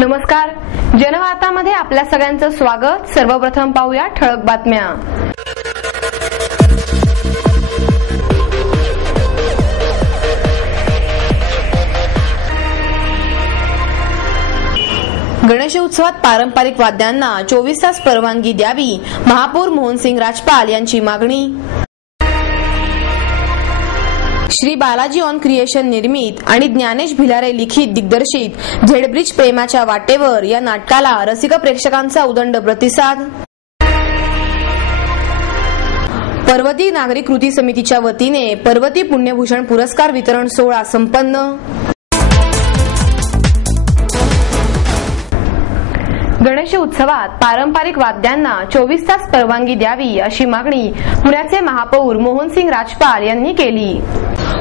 नमस्कार, जनवार्तामध्ये आपल्या सगळ्यांचं स्वागत। सर्वप्रथम पाहूया ठळक बातम्या। गणेशोत्सवात पारंपरिक वाद्यांना 24 तास परवानगी द्यावी, महापौर मोहनसिंग राजपाल यांची मागणी। श्री बालाजी ऑन क्रिएशन निर्मित आणि ज्ञानेश भिलारे लिखित दिग्दर्शित झेडब्रिज प्रेमाच्या वाटेवर या नाटकाला रसिक प्रेक्षकांचा उदंड प्रतिसाद। पर्वती नागरिक कृती समितीच्या वतीने पर्वती पुण्यभूषण पुरस्कार वितरण सोहळा संपन्न। गणेश उत्सवात पारंपरिक वाद्यांना 24 तास परवानगी द्यावी अशी मागणी पुण्याचे महापौर मोहनसिंग राजपाल यांनी केली।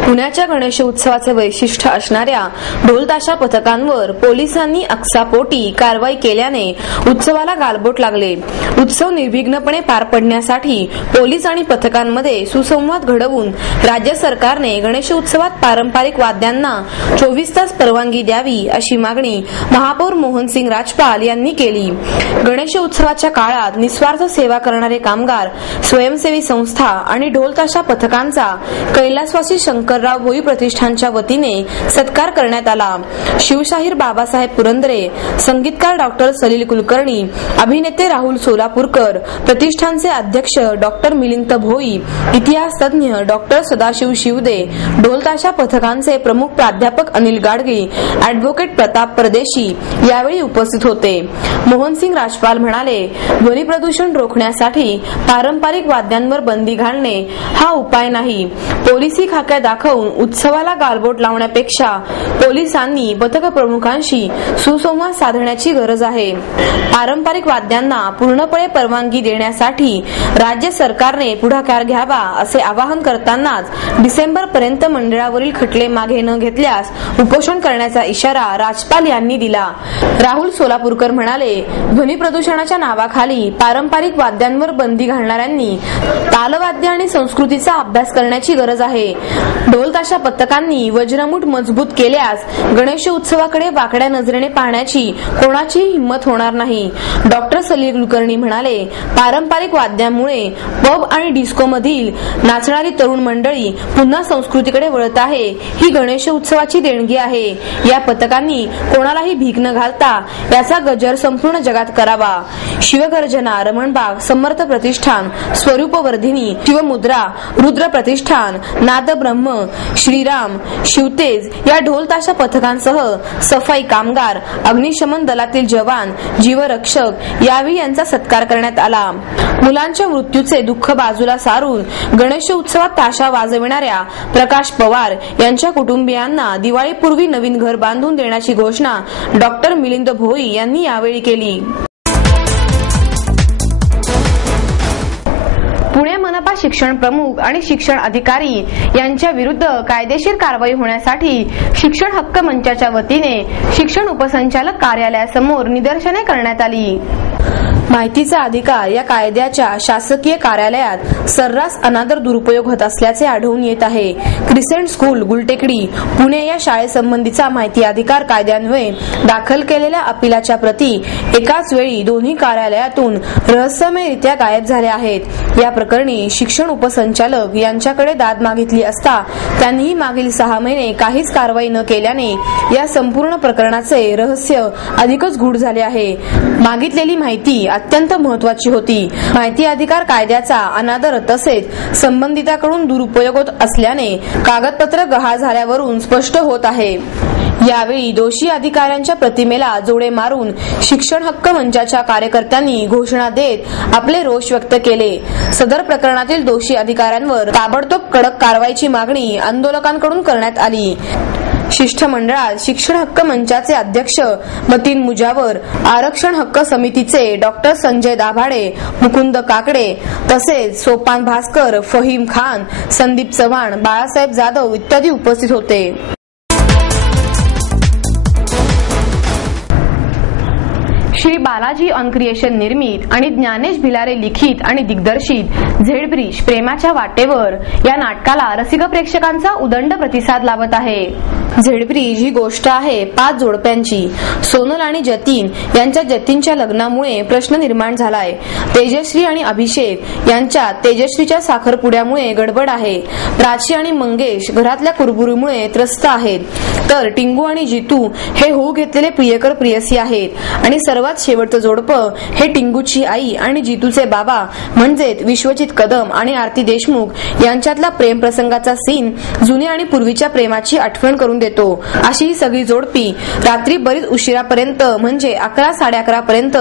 पुण्याच्या गणेश उत्सवाचे वैशिष्ट्य असणाऱ्या ढोलताशा पथकांवर पोलिसांनी अक्सापोटी कारवाई केल्याने उत्सवाला गालबोट लागले। उत्सव निर्विघ्नपणे पार पडण्यासाठी पोलीस आणि पथकांमध्ये सुसंवाद घडवून राज्य सरकारने गणेश उत्सवात पारंपरिक वाद्यांना 24 तास परवानगी द्यावी अशी मागणी महापौर मोहनसिंग राजपाल यांनी केली। गणेश उत्सवाच्या काळात निस्वार्थ सेवा करणारे कामगार, स्वयंसेवी संस्था आणि ढोलताशा पथकांचा कैलासवासी शंकरराव भोई प्रतिष्ठानच्या वतीने सत्कार करण्यात आला। शिवशाहीर बाबासाहेब पुरंदरे, संगीतकार डॉक्टर सलील कुलकर्णी, अभिनेते राहुल सोलापूरकर, प्रतिष्ठानचे अध्यक्ष डॉक्टर मिलिंद भोई, इतिहास तज्ञ डॉक्टर सदाशिव शिवदे, ढोलताशा पथकांचे प्रमुख प्राध्यापक अनिल गाडगी, ॲडव्होकेट प्रताप परदेशी यावेळी उपस्थित होते। मोहनसिंग राजपाल म्हणाले, ध्वनी प्रदूषण रोखण्यासाठी पारंपरिक वाद्यांवर बंदी घालणे हा उपाय नाही। पोलिसी खाक्या दाखवून उत्सवाला गालबोट लावण्यापेक्षा पोलिसांनी पथक प्रमुखांशी सुसंवाद साधण्याची गरज आहे। पारंपरिक वाद्यांना पूर्णपणे परवानगी देण्यासाठी राज्य सरकारने पुढाकार घ्यावा असे आवाहन करतानाच डिसेंबर पर्यंत मंडळावरील खटले मागे न घेतल्यास उपोषण करण्याचा इशारा राजपाल यांनी दिला। राहुल सोलापूरकर म्हणाले, ध्वनी प्रदूषणाच्या नावाखाली पारंपरिक वाद्यांवर बंदी घालणाऱ्यांनी तालवाद्य आणि संस्कृतीचा अभ्यास करण्याची गरज आहे। ढोलताशा पथकांनी वज्रमूठ मजबूत केल्यास गणेश उत्सवाकडे वाकड्या नजरेने पाहण्याची कोणाची हिंमत होणार नाही। डॉक्टर सलील कुलकर्णी म्हणाले, पारंपरिक वाद्यांमुळे पब आणि डिस्को मधील नाचणारी तरुण मंडळी पुन्हा संस्कृतीकडे वळत आहे। ही गणेश उत्सवाची देणगी आहे। या पथकांनी कोणालाही भीक न घालता याचा गजर संपूर्ण जगात करावा। शिवगर्जना, रमणबाग, समर्थ प्रतिष्ठान, स्वरूपवर्धिनी, शिवमुद्रा, रुद्र प्रतिष्ठान, नाद ब्रह्म, श्रीराम, शिवतेज या ढोलताशा पथकांसह सफाई कामगार, अग्निशमन दलातील जवान, जीवरक्षक यावेळी यांचा सत्कार करण्यात आला। मुलांच्या मृत्यूचे दुःख बाजूला सारून गणेश उत्सवात ताशा वाजविणाऱ्या प्रकाश पवार यांच्या कुटुंबियांना दिवाळीपूर्वी नवीन घर बांधून देण्याची घोषणा डॉक्टर मिलिंद भोई यांनी यावेळी केली। पुणे मनपा शिक्षण प्रमुख आणि शिक्षण अधिकारी यांच्या विरुद्ध कायदेशीर कारवाई होण्यासाठी शिक्षण हक्क मंचाच्या वतीने शिक्षण उपसंचालक कार्यालयासमोर निदर्शने करण्यात आली। माहितीचा अधिकार या कायद्याच्या शासकीय कार्यालयात सर्रास अनादर दुरुपयोग होत असल्याचे आढळून येत आहे। क्रिसेंट स्कूल, गुलटेकडी, पुणे या शाळेसंबंधीचा माहिती अधिकार कायद्यान्वये दाखल केलेल्या अपीलाच्या प्रती एकाच वेळी दोन्ही कार्यालयातून रहस्यमयरित्या गायब झाल्या आहेत। या प्रकरणी शिक्षण उपसंचालक यांच्याकडे दाद मागितली असता त्यांनीही मागील 6 महिने काहीच कारवाई न केल्याने या संपूर्ण प्रकरणाचे रहस्य अधिकच गूढ झाले आहे। मागितलेली माहिती अत्यंत महत्वाची होती। माहिती अधिकार कायद्याचा अनादर तसेच संबंधिताकडून दुरुपयोग होत असल्याने कागदपत्र गहाळ झाल्यावरून स्पष्ट होत आहे। यावेळी दोषी अधिकाऱ्यांच्या प्रतिमेला जोडे मारून शिक्षण हक्क मंचाच्या कार्यकर्त्यांनी घोषणा देत आपले रोष व्यक्त केले। सदर प्रकरणातील दोषी अधिकाऱ्यांवर ताबडतोब कडक कारवाईची मागणी आंदोलकांकडून करण्यात आली। शिष्टमंडळात शिक्षण हक्क मंचाचे अध्यक्ष मतीन मुजावर, आरक्षण हक्क समितीचे डॉक्टर संजय दाभाडे, मुकुंद काकडे तसेच सोपान भास्कर, फहीम खान, संदीप चव्हाण, बाळासाहेब जाधव इत्यादी उपस्थित होते। श्री बालाजी ऑन क्रिएशन निर्मित आणि ज्ञानेश भिलारे लिखित आणि दिग्दर्शित झेडब्रिज प्रेमाच्या वाटेवर या नाटकाला रसिक प्रेक्षकांचा उदंड प्रतिसाद लाभत आहे। झेडब्रिज ही गोष्ट आहे 5 जोडप्यांची. सोनल आणि जतीन यांच्या जतीनच्या लग्नामुळे प्रश्न निर्माण झालाय. तेजश्री आणि अभिषेक यांच्यात तेजश्रीच्या साखरपुड्यामुळे गडबड आहे. प्राची आणि मंगेश घरातल्या कुरबुरीमुळे त्रस्त आहेत. तर टिंगू आणि जितू हे होऊ घेतलेले प्रियकर प्रियसी आहेत. आणि सर्वात शेवटचं जोडपं हे टिंगूची आई आणि जितूचे बाबा म्हणजेच विश्वजित कदम आणि आरती देशमुख यांच्यातला प्रेम प्रसंगाचा सीन जुन्या आणि पूर्वीच्या प्रेमाची आठवण करून देतो. अशी ही सगळी जोडपी रात्री बरीच उशिरापर्यंत म्हणजे 11-11:30 पर्यंत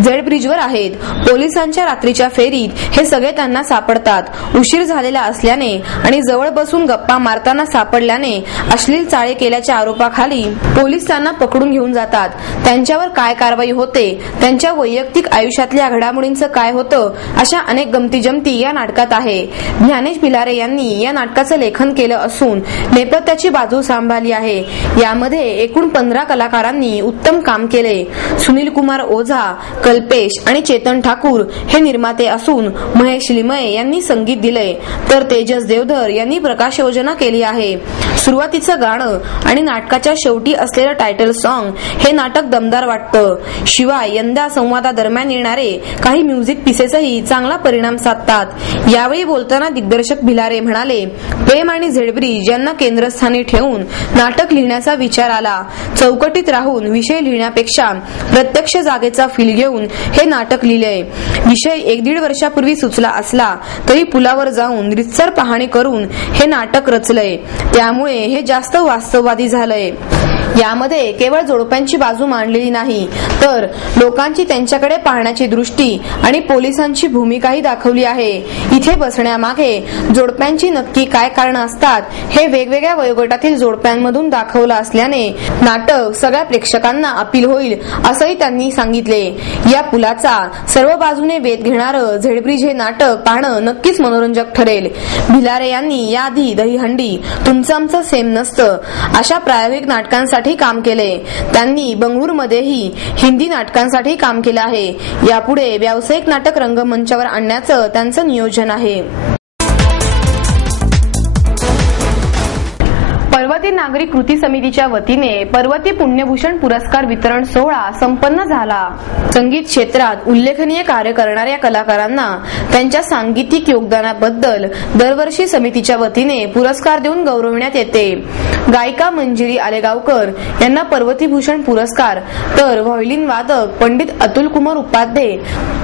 झेडब्रिजवर आहेत. पोलिसांच्या रात्रीच्या फेरीत हे सगळे त्यांना सापडतात. उशीर झालेला असल्याने आणि जवळ बसून गप्पा मारताना सापडल्याने अश्लील चाळे केल्याच्या आरोपाखाली पोलीस त्यांना पकडून घेऊन जातात. त्यांच्यावर काय कारवाई होते, त्यांच्या वैयक्तिक आयुष्यातल्या घडामोडींचं काय होतं, अशा अनेक गमती जमती या नाटकात आहे. ज्ञानेश भिलारे यांनी या नाटकाचं लेखन केलं असून नेपथ्याची बाजू सांभाळली आहे. यामध्ये एकूण 15 कलाकारांनी उत्तम काम केले. सुनील कुमार ओझा, कल्पेश आणि चेतन ठाकूर हे निर्माते असून महेश लिमये यांनी संगीत दिले. तर तेजस देवधर यांनी प्रकाश योजना केली आहे. सुरुवातीचं गाणं आणि नाटकाच्या शेवटी असलेलं टायटल सॉन्ग हे नाटक दमदार वाटतं. शिवाय यंदा संवादादरम्यान येणारे काही म्युझिक पीसेसही चांगला परिणाम साधतात. यावेळी बोलताना दिग्दर्शक भिलारे म्हणाले, प्रेम आणि झेडब्रिज यांना केंद्रस्थानी ठेवून नाटक लिहिण्याचा विचार आला. चौकटीत राहून विषय लिहिण्यापेक्षा प्रत्यक्ष जागेचा फील घेऊन हे नाटक लिहिले. विषय 1-1.5 वर्षापूर्वी सुचला असला तरी पुलावर जाऊन रितसर पाहणी करून हे नाटक रचलंय. त्यामुळे हे जास्त वास्तववादी झालंय. यामध्ये केवळ जोडप्यांची बाजू मांडलेली नाही तर लोकांची त्यांच्याकडे पाहण्याची दृष्टी आणि पोलिसांची भूमिकाही दाखवली आहे. इथे बसण्यामागे जोडप्यांची नक्की काय कारण असतात हे वेगवेगळ्या वयोगटातील जोडप्यांमधून दाखवलं असल्याने नाटक सगळ्या प्रेक्षकांना अपील होईल असंही त्यांनी सांगितले. या पुलाचा सर्व बाजूने वेध घेणारं झेडब्रिज हे नाटक पाहणं नक्कीच मनोरंजक ठरेल. भिलारे यांनी याआधी दहीहंडी, तुमचं आमचं सेम नसतं अशा प्रायोगिक नाटकांसाठी काम केले. त्यांनी बंगळुरूमध्येही हिंदी नाटकांसाठी काम केलं आहे. यापुढे व्यावसायिक नाटक रंगमंचावर आणण्याचं त्यांचं नियोजन आहे. पर्वती नागरिक कृती समितीच्या वतीने पर्वती पुण्यभूषण पुरस्कार वितरण सोहळा संपन्न झाला. संगीत क्षेत्रात उल्लेखनीय कार्य करणाऱ्या कलाकारांना त्यांच्या सांगीतिक योगदानाबद्दल दरवर्षी समितीच्या वतीने पुरस्कार देऊन गौरविण्यात येते. गायिका मंजिरी आलेगावकर यांना पर्वती भूषण पुरस्कार तर व्हायोलिन वादक पंडित अतुल कुमार उपाध्ये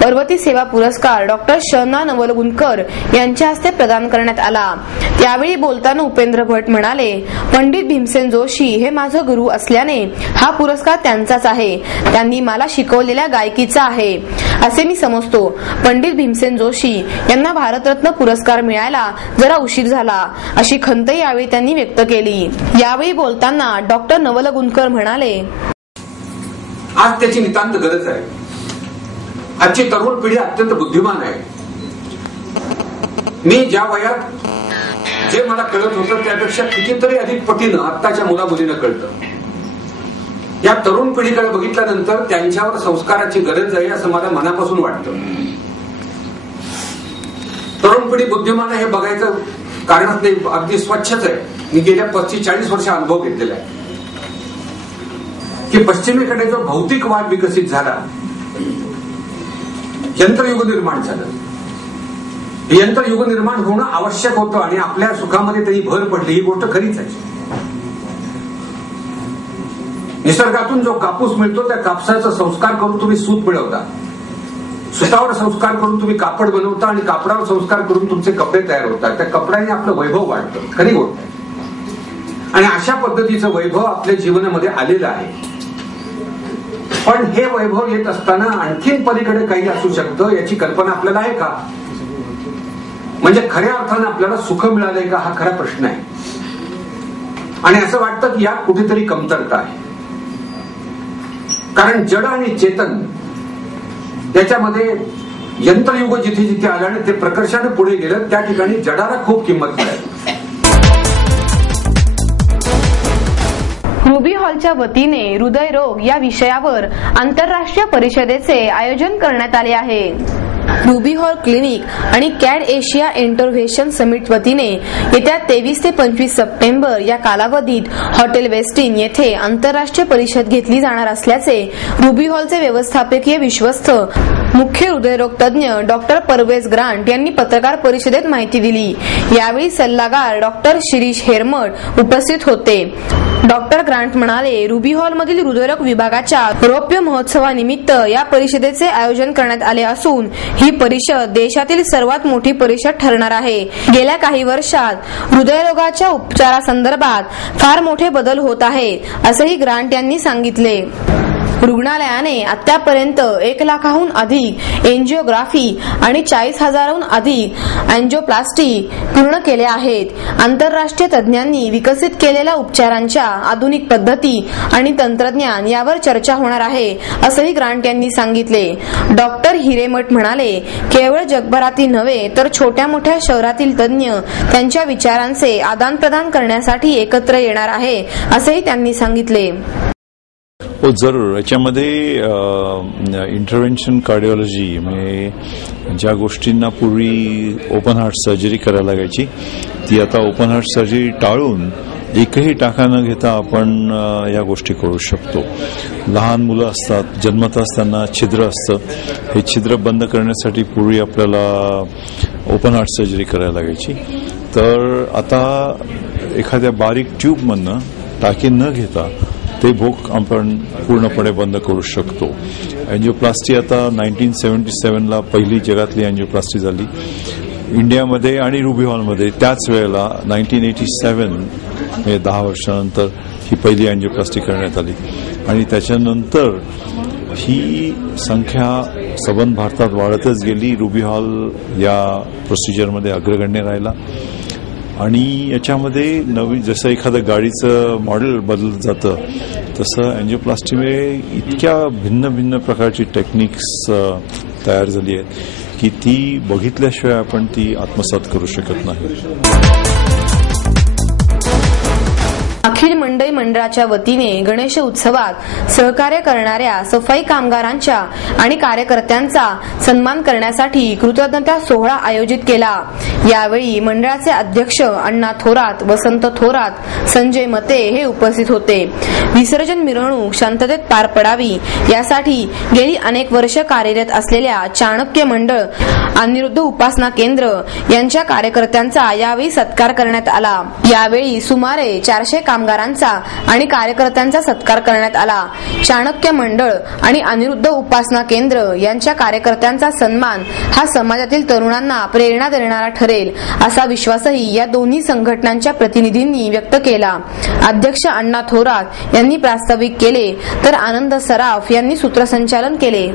पर्वती सेवा पुरस्कार डॉक्टर शना नवलगुणकर यांच्या हस्ते प्रदान करण्यात आला. त्यावेळी बोलताना उपेंद्र भट म्हणाले, पंडित भीमसेन जोशी हे माझं गुरु असल्याने हा पुरस्कार त्यांचाच आहे. त्यांनी मला शिकवलेल्या गायकीचा आहे असे मी समजतो. पंडित भीमसेन जोशी यांना भारतरत्न पुरस्कार मिळायला जरा उशीर झाला अशी खंत यावेळी त्यांनी व्यक्त केली. यावेळी बोलताना डॉक्टर नवलगुणकर म्हणाले, आज त्याची नितांत गरज आहे. आजची तरुण पिढी अत्यंत बुद्धिमान आहे. मी ज्या वयात जे मला कळत होतं त्यापेक्षा कितीतरी अधिक पटीनं आत्ताच्या मुला मुलींना कळतं. या तरुण पिढीकडे बघितल्यानंतर त्यांच्यावर संस्काराची गरज आहे असं मला मनापासून वाटतं. तरुण पिढी बुद्धिमान आहे हे बघायचं कारणच नाही, अगदी स्वच्छच आहे. मी गेल्या 35-40 वर्ष अनुभव घेतलेला आहे की पश्चिमेकडे जो भौतिक वाद विकसित झाला, यंत्रयुग निर्माण झालं. यंत्रयुग निर्माण होणं आवश्यक होतं आणि आपल्या सुखामध्ये त्यांनी भर पडली ही गोष्ट खरीच आहे. निसर्गातून जो कापूस मिळतो त्या कापसाचा संस्कार करून तुम्ही सूत मिळवता, सुतावर संस्कार करून तुम्ही कापड बनवता आणि कापडावर संस्कार करून तुमचे कपडे तयार होतात. त्या कपड्याने आपलं वैभव वाढतं, खरी गोष्ट आहे. आणि अशा पद्धतीचं वैभव आपल्या जीवनामध्ये आलेलं आहे. पण हे वैभव येत असताना आणखीन पलीकडे काही असू शकतं याची कल्पना आपल्याला आहे का? म्हणजे खऱ्या अर्थानं आपल्याला सुख मिळालंय का हा खरा प्रश्न आहे. आणि असं वाटतं की यात कुठेतरी कमतरता आहे. कारण जड आणि चेतन याच्यामध्ये यंत्रयुग जिथे जिथे आलं आणि ते प्रकर्षाने पुढे गेलं त्या ठिकाणी जडाला खूप किंमत मिळाली. रुबी हॉलच्या वतीने हृदयरोग या विषयावर आंतरराष्ट्रीय परिषदेचे आयोजन करण्यात आले आहे. रुबी हॉल क्लिनिक आणि कॅड एशिया इंटरव्हेन्शन समिट वतीने येत्या 23 ते 25 सप्टेंबर या कालावधीत हॉटेल वेस्टिन येथे आंतरराष्ट्रीय परिषद घेतली जाणार असल्याचे रुबी हॉलचे व्यवस्थापकीय विश्वस्त मुख्य हृदयरोग तज्ञ डॉक्टर परवेज ग्रांट यांनी पत्रकार परिषदेत माहिती दिली। यावेळी सल्लागार डॉक्टर शिरीष हेरमठ उपस्थित होते। डॉक्टर ग्रांट म्हणाले, रुबी हॉल मधील हृदयरोग विभागाच्या रौप्य महोत्सवानिमित्त या परिषदेचे आयोजन करण्यात आले असून ही परिषद देशातील सर्वात मोठी परिषद ठरणार आहे। गेल्या काही वर्षात हृदयरोगाच्या उपचारासंदर्भात फार मोठे बदल होत आहेत असेही ग्रांट यांनी सांगितले। रुग्णालयाने आतापर्यंत 1 लाखाहून अधिक एंजिओग्राफी आणि 40,000हून अधिक अँजिओप्लास्टी पूर्ण केल्या आहेत। आंतरराष्ट्रीय तज्ञांनी विकसित केलेल्या उपचारांच्या आधुनिक पद्धती आणि तंत्रज्ञान यावर चर्चा होणार आहे असेही ग्रांट यांनी सांगितले। डॉक्टर हिरेमठ म्हणाले, केवळ जगभरातील नव्हे तर छोट्या मोठ्या शहरातील तज्ञ त्यांच्या विचारांचे आदान प्रदान करण्यासाठी एकत्र येणार आहे असेही त्यांनी सांगितले। हो जरूर, याच्यामध्ये इंटरव्हेन्शन कार्डिओलॉजी म्हणजे ज्या गोष्टींना पूर्वी ओपन हार्ट सर्जरी करायला लागायची ती आता ओपन हार्ट सर्जरी टाळून एकही टाका न घेता आपण या गोष्टी करू शकतो। लहान मुलं असतात, जन्मत असताना छिद्र असतं, हे छिद्र बंद करण्यासाठी पूर्वी आपल्याला ओपन हार्ट सर्जरी करायला लागायची, तर आता एखाद्या बारीक ट्यूबमधनं टाके न घेता ते भोक आपण पूर्णपणे बंद करू शकतो। अँजिओप्लास्टी आता 1977ला पहिली जगातली अँजिओप्लास्टी झाली इंडियामध्ये आणि रुबी हॉलमध्ये। त्याच वेळेला 1987 म्हणजे 10 वर्षानंतर ही पहिली अँजिओप्लास्टी करण्यात आली आणि त्याच्यानंतर ही संख्या सबंध भारतात वाढतच गेली। रुबी हॉल या प्रोसिजरमध्ये अग्रगण्य राहिला आणि याच्यामध्ये नवीन जसं एखादं गाडीचं मॉडेल बदलत जातं तसं अँजिओप्लास्टीमध्ये इतक्या भिन्न भिन्न प्रकारची टेक्निक्स तयार झाली आहेत की ती बघितल्याशिवाय आपण ती आत्मसात करू शकत नाही। अखिल मंडई मंडळाच्या वतीने गणेश उत्सवात सहकार्य करणाऱ्या सफाई कामगारांच्या आणि कार्यकर्त्यांचा सन्मान करण्यासाठी कृतज्ञता सोहळा आयोजित केला। यावेळी मंडळाचे अध्यक्ष अण्णा थोरात, वसंत थोरात, संजय मते हे उपस्थित होते। विसर्जन मिरवणूक शांततेत पार पडावी यासाठी गेली अनेक वर्ष कार्यरत असलेल्या चाणक्य मंडळ, अनिरुद्ध उपासना केंद्र यांच्या कार्यकर्त्यांचा यावेळी सत्कार करण्यात आला। यावेळी सुमारे 400 कामगारांचा आणि कार्यकर्त्यांचा सत्कार करण्यात आला। चाणक्य मंडळ आणि अनिरुद्ध उपासना केंद्र यांच्या कार्यकर्त्यांचा सन्मान हा समाजातील तरुणांना प्रेरणा देणारा ठरेल असा विश्वासही या दोन्ही संघटनांच्या प्रतिनिधींनी व्यक्त केला। अध्यक्ष अण्णा थोरात यांनी प्रास्ताविक केले तर आनंद सराफ यांनी सूत्रसंचालन केले।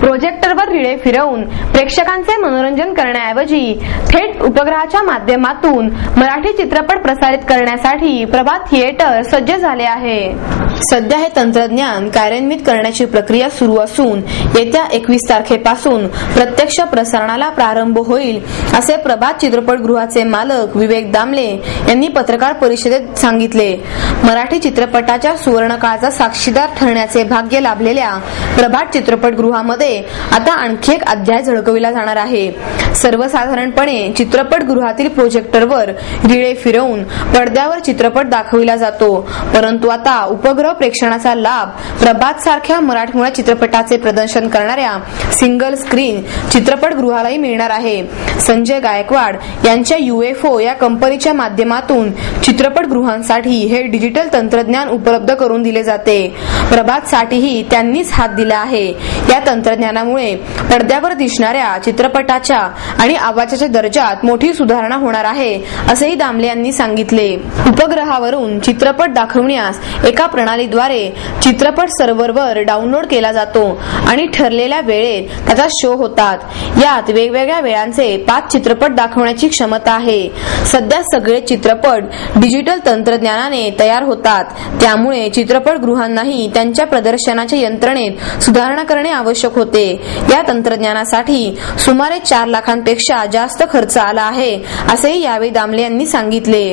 प्रोजेक्टरवर रिळे फिरवून प्रेक्षकांचे मनोरंजन करण्याऐवजी थेट उपग्रहाच्या माध्यमातून मराठी चित्रपट प्रसारित करण्यासाठी प्रभात थिएटर सज्ज झाले आहे। सध्या हे तंत्रज्ञान कार्यान्वित करण्याची प्रक्रिया सुरू असून येत्या 21 तारखेपासून प्रत्यक्ष प्रसारणाला प्रारंभ होईल असे प्रभात चित्रपटगृहाचे मालक विवेक दामले यांनी पत्रकार परिषदेत सांगितले। मराठी चित्रपटाच्या सुवर्णकाळाचा साक्षीदार ठरण्याचे भाग्य लाभलेल्या प्रभात चित्रपटगृहामध्ये आता आणखी एक अध्याय झळकविला जाणार आहे। सर्वसाधारणपणे चित्रपटगृहातील प्रोजेक्टरवर रिळे फिरवून पडद्यावर चित्रपट दाखविला जातो, परंतु आता उपग्रह प्रेक्षणाचा लाभ प्रभात सारख्या मराठमोळ्या चित्रपटाचे प्रदर्शन करणाऱ्या सिंगल स्क्रीन चित्रपटगृहालाही मिळणार आहे। संजय गायकवाड यांच्या UFO या कंपनीच्या माध्यमातून चित्रपटगृहांसाठी हे डिजिटल तंत्रज्ञान उपलब्ध करून दिले जाते। प्रभात साठीही त्यांनीच हात दिला आहे। या तंत्रज्ञानामुळे पडद्यावर दिसणाऱ्या चित्रपटाच्या आणि आवाजाच्या दर्जात मोठी सुधारणा होणार आहे असेही दामले यांनी सांगितले। उपग्रहावरून चित्रपट दाखवण्यास एका प्रणालीद्वारे चित्रपट सर्व्हरवर डाउनलोड केला जातो आणि ठरलेल्या वेळेत त्याचा शो होतात। यात वेगवेगळ्या वेळांचे 5 चित्रपट दाखवण्याची क्षमता आहे। सध्या सगळे चित्रपट डिजिटल तंत्रज्ञानाने तयार होतात, त्यामुळे चित्रपटगृहांनाही त्यांच्या प्रदर्शनाच्या यंत्रणेत सुधारणा करणे आवश्यक होते। या तंत्रज्ञानासाठी सुमारे 4 लाखांपेक्षा जास्त खर्च आला आहे असेही यावेळी दामले यांनी सांगितले।